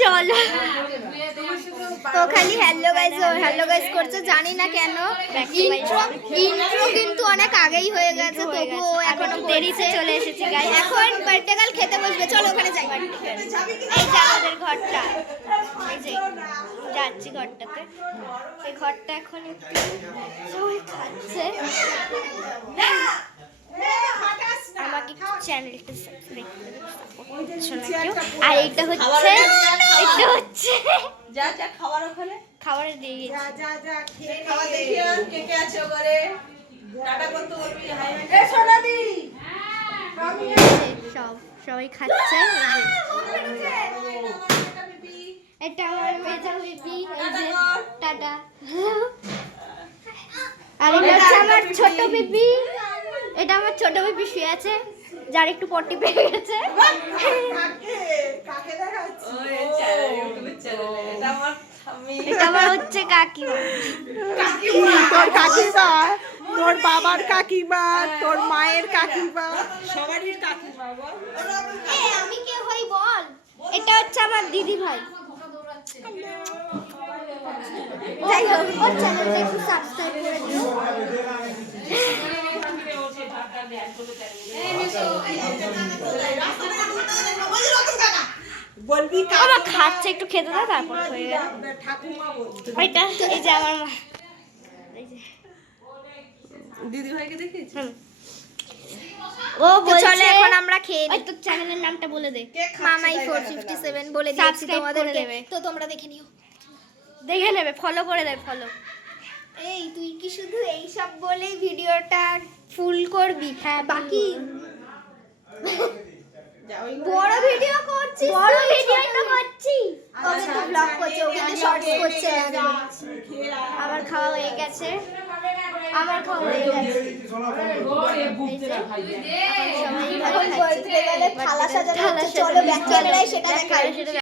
চলো তো খালি হ্যালো গাইস করছে, জানি না কেন। ইন্ট্রো কিন্তু অনেক আগেই হয়ে গেছে, তবুও এখনো দেরিতে চলে এসেছি গাইস। এখন বার্থডে গার্ল খেতে বসবে, চলো ওখানে যাই। এই যে আমাদের ঘরটা, এই যে যাচ্ছি ঘরটাতে। এই ঘরটা এখন সবাই খাচ্ছে। আমাকে চ্যানেলটা সাবস্ক্রাইব করে আর এটা হচ্ছে যা যা খাবার ওখানে খাবারে দিয়ে গেছি। যা খেয়ে খাওয়া দেখি আর কে কে আছে ওখানে টাটা করতে বলবি হাই এ সোনাদি সবাই খাচ্ছে। এটা আমার মেজো বেবি, এই যে টাটা। আর এটা হচ্ছে আমার ছোট বেবি, এটা আমার ছোট বেবি শুয়ে আছে, যার একটু পটি পেয়ে গেছে। কাকে দেখাচ্ছি ওই চ্যানেল ইউটিউবের চ্যানেল এটা আমার স্বামী, এটা আমার হচ্ছে কাকিমা। তোর কাকিমা, তোর বাবার কাকিমা, তোর মায়ের কাকিমা, সবারই কাকিমা বল। আমি কে হই বল? এটা হচ্ছে আমার দিদি ভাই। যাই হোক, ওর চ্যানেলটা একটু সাবস্ক্রাইব করে দিও। বলবি আমার খাচ্ছে, একটু খেতে দাও, তারপর হয়ে গেল। ঠাকুমা বলতে এটা এই যে আমার মা, এই যে দিদি ভাইকে দেখিস ও বলছে চলো এখন আমরা খেয়ে নিই। তো চ্যানেলের নামটা বলে দে, মামাই 457 বলে দিয়েছি তোমাদেরকে, তো তোমরা দেখে নিও, দেখে নেবে, ফলো করে দেবে, ফলো। এই তুই কি শুধু এই সব বলেই ভিডিওটা ফুল করবি? হ্যাঁ, বাকি বড় ভিডিও করছিস, বড় ভিডিও তো করছি, ওকে তো ব্লগ করছে, ওকে তো শর্টস করছে। আমার খাওয়া হয়ে গেছে, আমার খাওয়া হয়ে গেছে। এখন বার্থডে গেলে থালা সাজানো হচ্ছে, চলো ব্যাক ক্যামেরায় সেটা দেখাই।